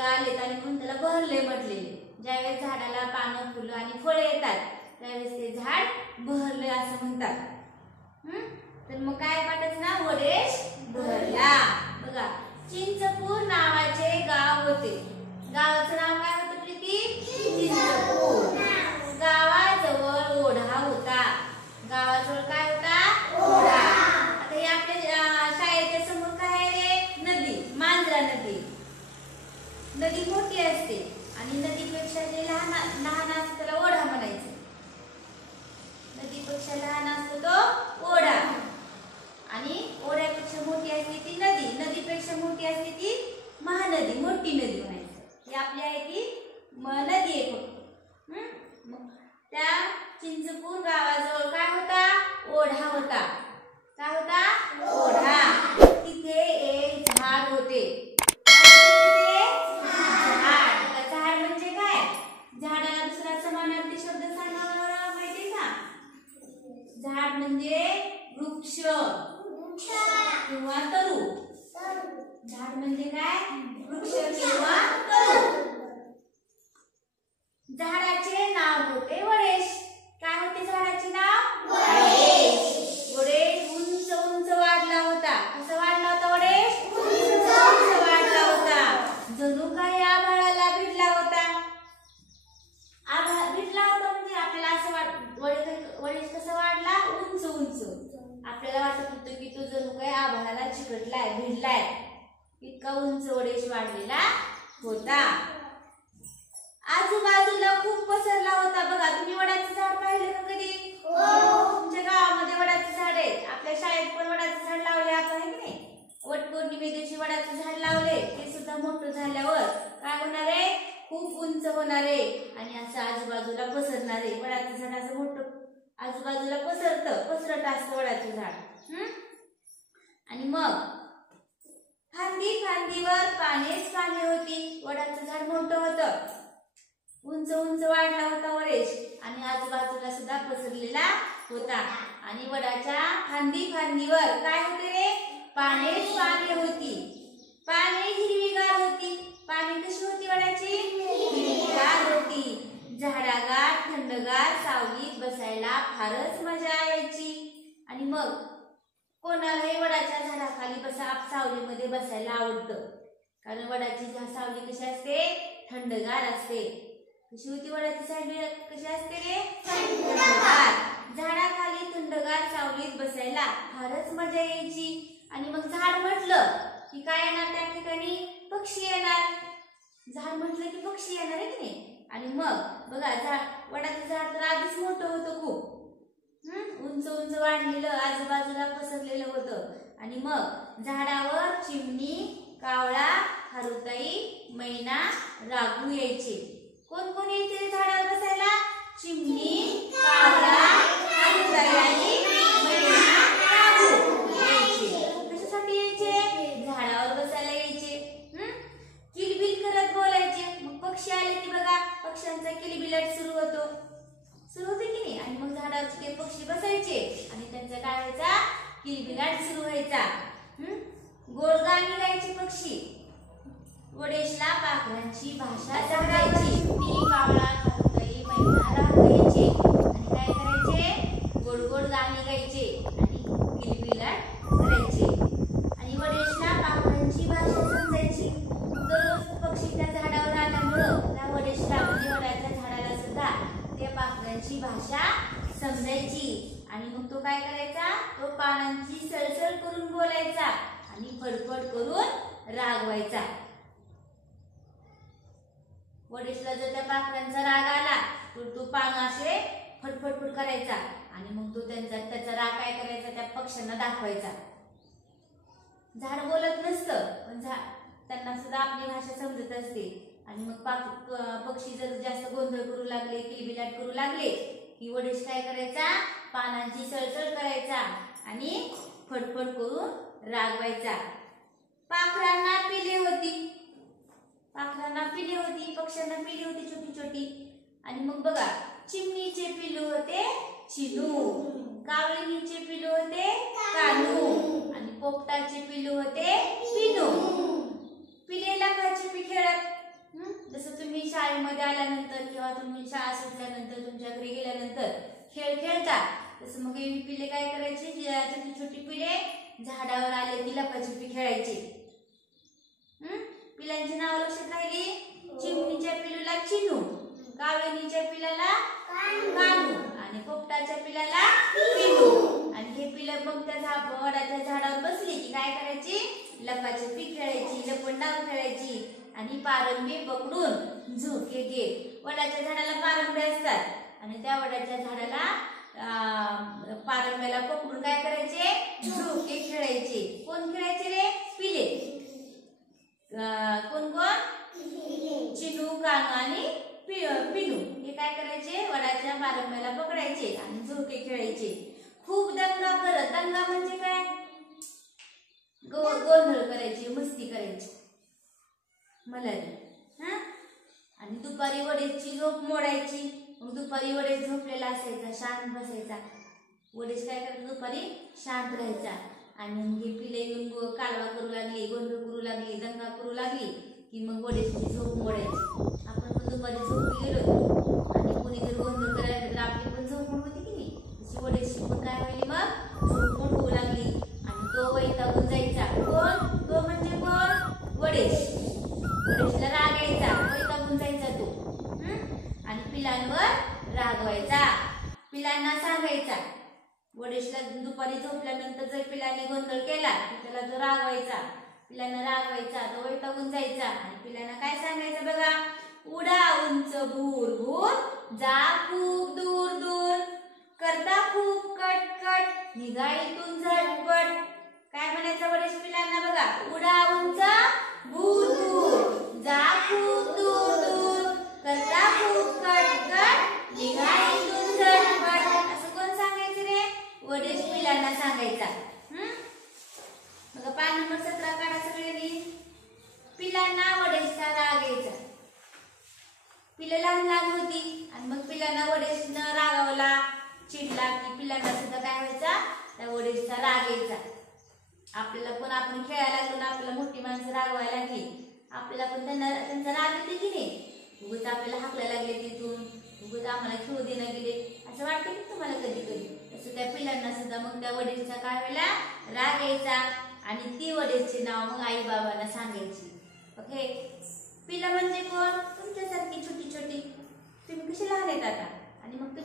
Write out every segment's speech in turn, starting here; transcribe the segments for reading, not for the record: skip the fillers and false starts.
फळं आलेत आणि म्हणून त्याला बहरले म्हटलेले. ज्यावेळेस झाडाला पानं, फुलं आणि फळं येतात त्यावेळेस ते झाड बहरले असं म्हणतात. तर मग काय पाठाचं नाव? वडेश बहरला. बघा, चिंचपूर नावाचे गाव होते. गावाचं नाव काय होतं प्रीती? चिंचपूर. गावाजवळ ओढा होता. गावाजवळ काय होता? ओढा. आता हे आपल्या शाळेच्या समोर काय आहे रे? नदी, मांजरा नदी. नदी मोठी असते आणि नदीपेक्षा जे लहान असतं त्याला ओढा म्हणायचं. नदीपेक्षा लहान असतो तो ओढा आणि ओढ्यापेक्षा मोठी असते ती नदी. नदीपेक्षा मोठी असते ती महानदी, मोठी नदी म्हणायचं. ही आपली आहे ती नदी आहे फक्त. मग त्या चिंचपूर गावाजवळ काय होता? ओढा होता. काय होता? ओढा. तिथे एक झाड होते. झाड म्हणजे काय? झाडाला दुसरा समानार्थी शब्द सांगा बरं, माहिती का? झाड म्हणजे वृक्ष किंवा तरू. झाड म्हणजे काय? वृक्ष किंवा तरू. झाडाचे नाव होते वडेश. काय होते झाडाचे नाव? वडेश. वडेश उंच उंच वाढला होता. कसा वाढला होता वडेश? उंच उंच वाढला होता. जणू काही आभाळाला भिडला होता. आभाळ भिडला होता म्हणजे आपल्याला असं वडेश कसा वाढला? उंच उंच. आपल्याला वाटत होतं की तो जणू काही आभाळाला चिकटलाय, भिडलाय. इतका उंच वडेश वाढलेला होता. आजूबाजूला खूप पसरला होता. बघा, तुम्ही वडाचं झाड पाहिलं का कधी? तुमच्या गावामध्ये वडाचं झाड आहे. आपल्या शाळेत पण वडाचं झाड लावले आपण, आहे की नाही? वटपौर्णिमे दिवशी वडाचं झाड लावले. ते सुद्धा मोठं झाल्यावर काय होणार आहे? खूप उंच होणार आहे आणि असं आजूबाजूला पसरणार आहे. वडाचं झाड असं मोठं आजूबाजूला पसरत असतं वडाचं झाड. आणि मग फांदीवर पानेच पाने होती. वडाचं झाड मोठं होतं, उंच उंच वाढला होता वडेश आणि आजूबाजूला सुद्धा पसरलेला होता. आणि वडाच्या फांदीवर काय होते रे? पानेच पाने होती. पाने हिरवीगार होती. पाने कशी होती वडाची? हिरवीगार होती. झाडागार थंडगार सावलीत बसायला फारच मजा यायची. आणि मग कोणालाही वडाच्या झाडाखाली सावलीमध्ये बसायला आवडतं. कारण वडाची सावली कशी असते? थंडगार असते. कशी होती वडाची सावली? कशी असते रे? थंडगार. झाडाखाली थंडगार सावलीत बसायला फारच मजा यायची. आणि मग झाड म्हटलं की काय येणार त्या ठिकाणी? पक्षी येणार. झाड म्हटलं की पक्षी येणार, आहे की नाही? आणि मग बघा, वडाचं झाड तर आधीच मोठं होतं खूप. उंच उंच वाढलेलं, आजूबाजूला पसरलेलं होतं. आणि मग झाडावर चिमणी, कावळा, खारुताई, मैना, राघू यायचे. कोण कोण यायचे झाडावर बसायला? चिमणी, कावळा, खारुताई आणि मैना, राघू यायचे. कशासाठी यायचे? झाडावर बसायला यायचे. किलबिल करत बोलायचे. मग पक्षी आले की बघा, पक्ष्यांचा किलबिलाट सुरू होते की नाही? आणि मग झाडावर ते पक्षी बसायचे आणि त्यांचा काय व्हायचा? किलबिलाट सुरू व्हायचा. गोड गाणी गायचे पक्षी. वडेशला पाखरांची भाषा समजायची. चिमणी, कावळा, खारुताई, मैना, राघू यायचे आणि काय करायचे? गोड गोड गाणी गायचे आणि किलबिलाट करायचे. आणि वडेशला पाखरांची भाषा समजायची. दररोज पक्षी त्या झाडावर आल्यामुळं त्या वडेशला म्हणजे वडाच्या झाडाला सुद्धा त्या पाखरांची भाषा समजायची. आणि मग तो काय करायचा? तो पानांची सळसळ करून बोलायचा आणि फडफड करून रागवायचा. वडेशला जर त्या पाखरांचा राग आला तर तो पान असे फटफटफट करायचा आणि मग तो त्याचा राग काय करायचा? त्या पक्ष्यांना दाखवायचा. झाड बोलत नसतं पण त्यांना सुद्धा आपली भाषा समजत असते. आणि मग पक्षी जर जास्त गोंधळ करू लागले, किलबिलाट करू लागले की वडेश काय करायचा? पानांची सळसळ करायचा आणि फडफड करून रागवायचा. पाखरांना पिले होती. पक्ष्यांना पिले होती छोटी छोटी. आणि मग बघा, चिमणीचे पिलू होते चिनू, कावळीचे पिलू होते कानू आणि पोपटाचे पिलू होते पिनू. पिले लपाछपी खेळत शाळेमध्ये आल्यानंतर किंवा तुम्ही शाळा सुटल्यानंतर तुमच्या घरी गेल्यानंतर खेळ खेळतात, तसं मग ही पिले काय करायची, छोटी छोटी पिले झाडावर आले की लपाछपी खेळायची. पिलांची नाव लक्षात राहिली. चिमणीच्या पिलूला चिनू, कावळीच्या पिलाला कानू आणि पोपटाच्या पिलाला पिलू. आणि हे पिलं मग त्या वडाच्या झाडावर बसली की काय करायची, लपाछपी खेळायची, लपंडाव खेळायची आणि पारंबी पकडून झोके घेत. वडाच्या झाडाला पारंबे असतात आणि त्या वडाच्या झाडाला पारंब्याला पकडून काय करायचे, झोके खेळायचे. कोण खेळायचे रे, पिले. कोण कोण, चिनू, कानू आणि पिनू. हे काय करायचे, वडाच्या पारंब्याला पकडायचे आणि झोके खेळायचे. खूप दंगा करत, दंगा म्हणजे काय, गोंधळ करायची, मस्ती करायची मला. आणि दुपारी वडेची झोप मोडायची. मग दुपारी वडेश झोपलेला असायचा, शांत बसायचा. वडेश काय करायचा, दुपारी शांत राहायचा. आणि मग हे पिले येऊन कालवा करू लागली, गोंधळ करू लागली, दंगा करू लागली की मग वडेशची झोप मोडायची. आपण पण दुपारी झोपी गेलो आणि कोणी जर गोंधळ करायला तर आपली पण झोप मोड होती की नाही, तशी वडेशची पण काय व्हायली, मग झोप मोड होऊ लागली आणि तो वैतागून जायचा. कोण, तो म्हणजे कोण, वडेश. वडेशला राग यायचा, वैतागून जायचा तो आणि पिलांवर रागवायचा. पिलांना सांगायचा, वडेशला दुपारी झोपल्यानंतर जर पिलांनी गोंधळ केला की त्याला तो रागवायचा, पिलांना रागवायचा, तो वैतागून जायचा आणि पिलांना काय सांगायचं बघा, उडा उंच भूर भूर, जा खूप दूर दूर, करता खूप कटकट, निघा इथून झटपट. काय म्हणायचं वडेश पिलांना बघा, उडा उंच भूर भूर, जा खूप दूर दूर, करता खूप कटकट, निघा इथून झटपट. असं कोण सांगायचं रे, वडेश पिलांना सांगायचा. बघा पान नंबर 17 काढा सगळ्यांनी. पिलांना वडेशचा राग यायचा. पिलं लहान लहान होती आणि मग पिलांना वडेशनं रागावला, चिडला की पिलांना सुद्धा काय व्हायचा, त्या वडेशचा राग यायचा. आपल्याला पण आपण खेळायला लागलो ना, आपल्याला मोठी माणसं रागवायला लागली, आपल्याला पण त्यांचा राग येते की नाही. उगाच आपल्याला हाकलायला लागले तिथून, उगाच आम्हाला खेळू देणं गेले, असं वाटतं की तुम्हाला कधी कधी. तसं त्या पिलांना सुद्धा मग त्या वडेशचा काय व्हायला, राग यायचा आणि ती वडेशचे नाव मग आई बाबांना सांगायची. ओके, पिलं म्हणजे कोण, तुमच्यासारखी छोटी छोटी. तुम्ही कशी लहान आहेत आता आणि मग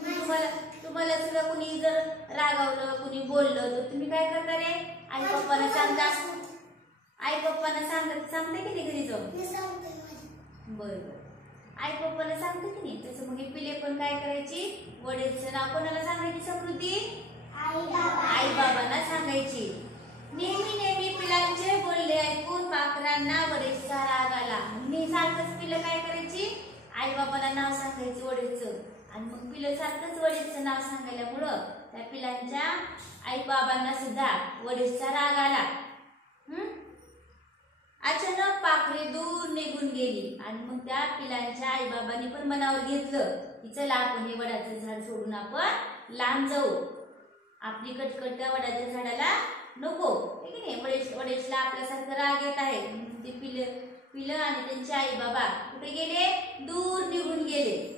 तुम्हाला सुद्धा कुणी जर रागावलं, कुणी बोललं तर तुम्ही काय करता रे, आई पप्पांना सांगता. आई पप्पांना सांगते की नाही घरी जाऊन, बरोबर, आई पप्पाला सांगते की नाही. तसं मग पिले पण काय करायची, वडीलचं नाव कोणाला सांगायची, समृद्धी आई बाबांना सांगायची. नेहमी नेहमी पिलांचे बोलले ऐकून पाखरांना वडेशचा राग आला. मी सारखंच पिलं काय करायची, आई बाबाला नाव सांगायची वडेशचं. आणि मग पिलं सारखंच वडेशचं नाव सांगायल्यामुळं त्या पिलांच्या आई बाबांना सुद्धा वडेशचा राग आला. अचानक पाखरे दूर निघून गेली आणि मग त्या पिलांच्या आई बाबांनी पण मनावर घेतलं की चला आपण हे वडाचं झाड सोडून आपण लांब जाऊ. आपली कटकट त्या वडाच्या झाडाला नको, हे की नाही. वडेशला आपल्यासारखं राग येत आहे. ते पिलं आणि त्यांचे आई बाबा कुठे गेले, दूर निघून गेले.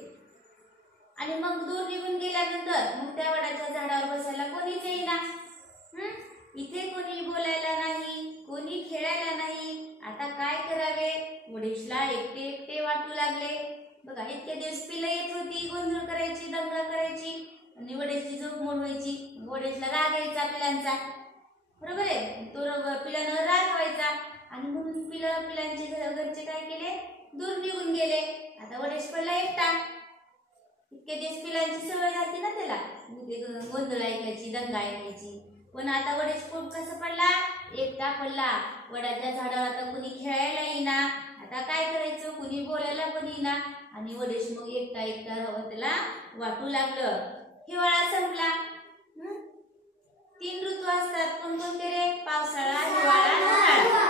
आणि मग दूर निघून गेल्यानंतर मग त्या वडाच्या झाडावर बसायला कोणीच येईना. इथे कोणी बोलायला नाही, कोणी खेळायला नाही. आता काय करावे, वडेशला एकटे एकटे वाटू लागले. बघा इतके दिवस पिलं येत होती, गोंधळ करायची, दंगा करायची आणि वडेशची झोप मोड व्हायची. वडेशला राग यायचा पिलांचा, बरोबर आहे. तो पिलांवर राग व्हायचा आणि म्हणून पिलांचे घरचे काय केले, दूर निघून गेले. आता वडेश पडला एकटा. इतके दिवस पिलांची सवय झाली ना त्याला, गोंधळ ऐकायची, दंगा ऐकायची. पण आता वडेश खूप कसं पडला, एकटा पडला. वडाच्या झाडावर आता कुणी खेळायला येईना. आता काय करायचं, कुणी बोलायला पण येईना आणि वडेश मग एकटा एकटा राहावं त्याला वाटू लागलं. हिवाळा संपला. 3 ऋतू असतात, कोणकोणते रे, पावसाळा, हिवाळा, उन्हाळा.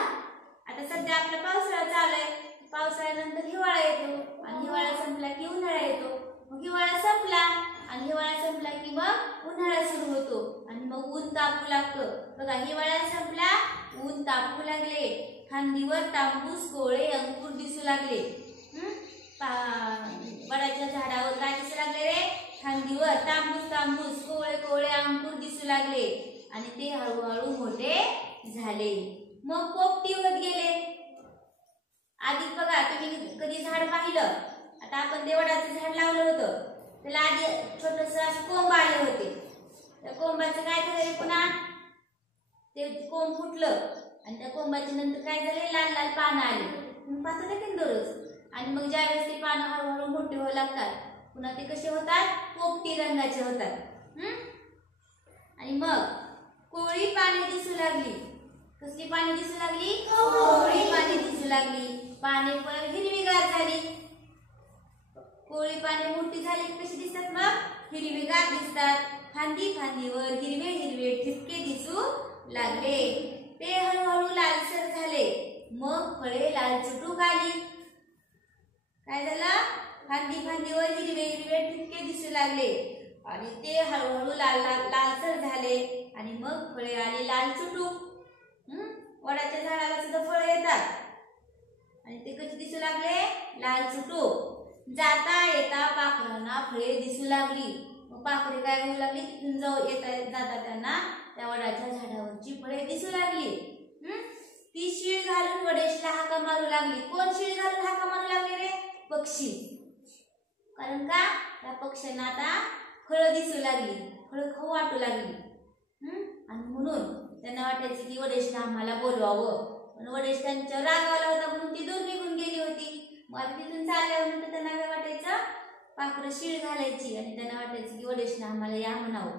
आता सध्या आपला पावसाळा चालू आहे. पावसाळ्यानंतर हिवाळा येतो आणि हिवाळा संपला की उन्हाळा येतो. मग हिवाळा संपला आणि हिवाळा संपला की मग उन्हाळा सुरू होतो आणि मग ऊन तापू लागतं. बघा हिवाळा संपला, ऊन तापू लागले, खांदीवर तांबूस कोळे अंकुर दिसू लागले. वडाच्या झाडावर काय दिसू लागले रे? फांदीवर तांबूस तांबूस कोवळे कोवळे अंकुर दिसू लागले आणि ते हळूहळू मोठे झाले. मग पोपटी होत गेले. आधी बघा तुम्ही कधी झाड पाहिलं? आता आपण ते वडाचं झाड लावलं होतं, त्याला आधी छोटस असं कोंब आले होते. त्या कोंबाचं काय झालं पुन्हा? ते कोंब फुटलं आणि त्या कोंबाच्या नंतर काय झाले? लाल लाल पानं आली. तुम्ही पाहता ते दररोज. आणि मग ज्यावेळेस ते पानं हळूहळू मोठे होऊ लागतात पुन्हा ते कसे होतात? पोपटी रंगाचे होतात. आणि मग कोवळी पाने दिसू लागली. कसली पाने दिसू लागली? कोवळी पाने दिसू लागली. पाने पण हिरवीगार झाली. कोवळी पाने मोठी झाली कशी दिसतात? मग हिरवीगार दिसतात. फांदी फांदीवर हिरवे हिरवे ठिपके दिसू लागले. ते हळूहळू लालसर झाले. मग फळे लालचुटूक आली. काय झालं? फांदी फांदीवर हिरवे हिरवे ठिपके दिसू लागले आणि ते हळूहळू लालसर झाले आणि मग फळे आली लालचुटूक. वडाच्या झाडाला सुद्धा फळे येतात आणि ते कसे दिसू लागले? लालचुटूक. जाता येता पाखरांना फळे दिसू लागली. मग पाखरे काय होऊ लागली? तिथून जाता त्यांना त्या वडाच्या झाडावरची फळे दिसू लागली. ती शीळ घालून वडेशला हाका मारू लागली. कोण शीळ घालून हाका मारू लागले रे? पक्षी. कारण का? त्या पक्ष्यांना आता फळं दिसू लागली, फळं खाऊ वाटू लागली. आणि म्हणून त्यांना वाटायचं की वडेशला आम्हाला बोलवावं. पण वडेश त्यांच्यावर रागावला होता म्हणून ती दूर निघून गेली होती. मग तिथून चालल्यानंतर त्यांना काय वाटायचं? पाखरं शीळ घालायची आणि त्यांना वाटायचं की वडेशला आम्हाला या म्हणावं.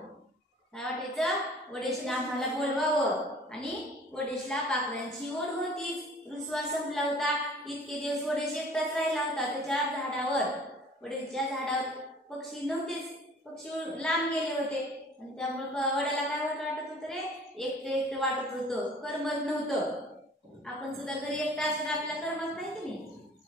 काय वाटायचं? वडेशला आम्हाला बोलवावं. आणि वडेशला पाखरांची ओढ होतीच. रुसवा संपला होता. इतके दिवस वडेश एकटाच राहिला होता त्याच्या झाडावर. वडेशच्या झाडावर पक्षी नव्हतेच. पक्षी लांब गेले होते आणि त्यामुळे वडाला काय वाटत होतं रे? एकटं एकटं वाटत होतं, करमत नव्हतं. आपण सुद्धा घरी एकटा असून आपल्याला करमत नाही की नाही?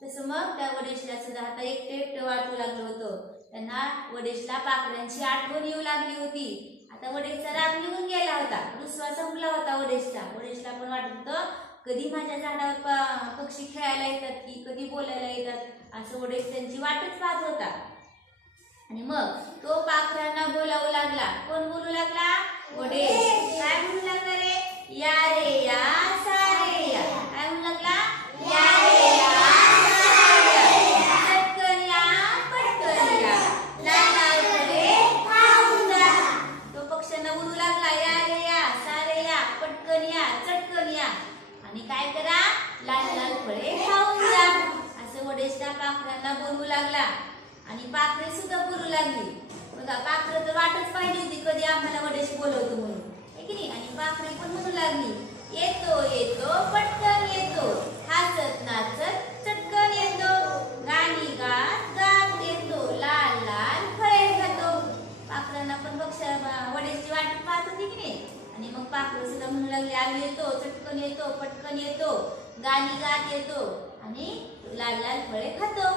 तसं मग त्या वडेशला सुद्धा आता एकटं एकटं वाटू लागलं होतं. त्यांना वडेशला पाखरांची आठवण येऊ लागली होती. आता वडेशचा राग निघून गेला होता, रुसवा संपला होता वडेशचा. वडेशला पण वाटत होतं कधी माझ्या झाडावर पक्षी खेळायला येतात की कधी बोलायला येतात, असं वडेश त्यांची वाटच पाहत होता. आणि मग तो पाखरांना बोलावू लागला. कोण बोलू लागला? वडेश. काय म्हणू लागला रे? या रे या सारे या. काय म्हणू लागला? या रे या सारे या. चटकन या पटकन या. लाल लाल फळे खाऊन जा. तो पक्ष्यांना बोलू लागला. या रे या सारे या. पटकन या चटकन या. आणि काय करा? लाल लाल फळे खाऊन जा. असं वडेश त्या पाखरांना बोलू लागला. आणि पाखरे सुद्धा बोलू लागली. बघा पाखरं तर वाटच पाहिली होती कधी आम्हाला वडेश बोलवतो म्हणून, है की नाही? आणि पाखरे पण म्हणू लागली. येतो येतो पटकन येतो. हसत नाचत चटकन येतो. गाणी गात गात येतो. लाल लाल फळे खातो. पाखरांना पण वडेशची वाट पाहत होती की नाही? आणि मग पाखरं सुद्धा म्हणू लागली. आम्ही येतो, चटकन येतो, पटकन येतो, गाणी गात येतो आणि लाल लाल फळे खातो.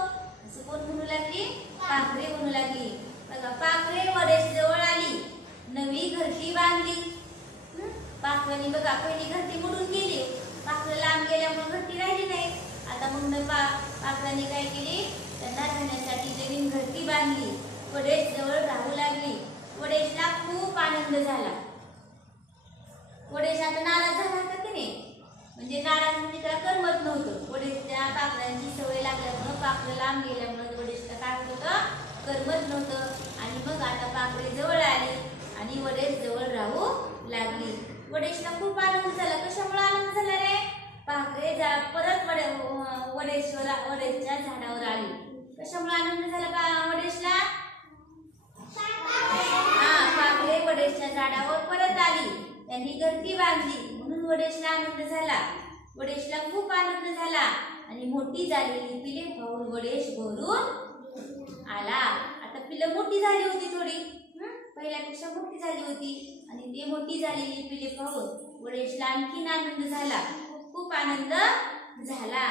असं कोण म्हणू लागली? पाखरे म्हणू लागली. बघा पाखरे वडेश जवळ आली. नवी घरटी बांधली. पाखरांनी बघा पहिली घरटी मोडून गेली. पाखरं लांब गेल्यामुळे घरटी राहिली नाही. आता मग पाखरांनी काय केली? त्यांना राहण्यासाठी नवीन घरटी बांधली. वडेश जवळ राहू लागली. वडेशला खूप आनंद झाला. वडेश आता नाराज झाला होता की नाही? म्हणजे नाराज म्हणजे त्याला करमत नव्हतं. वडेशच्या पाखरांची सवय लागल्यामुळं, पाखरं लांब गेल्यामुळं वडेशला काय होत होतं? करमत नव्हतं. आणि मग आता पाखरे जवळ आली आणि वडेश जवळ राहू लागली. वडेशला खूप आनंद झाला. कशामुळे आनंद झाला रे? पाखरे परत वडेशच्या झाडावर आली. कशामुळे आनंद झाला वडेशला? पाखरे वडेशच्या झाडावर परत आली. त्यांनी घरटी बांधली म्हणून वडेशला आनंद झाला. वडेशला खूप आनंद झाला आणि मोठी झालेली पिले पाहून वडेश भरून आला. आता पिलं मोठी झाली होती थोडी, पहिल्यापेक्षा मोठी झाली होती आणि ती मोठी झालेली पिले पाहून वडेशला आणखीन आनंद झाला. खूप आनंद झाला.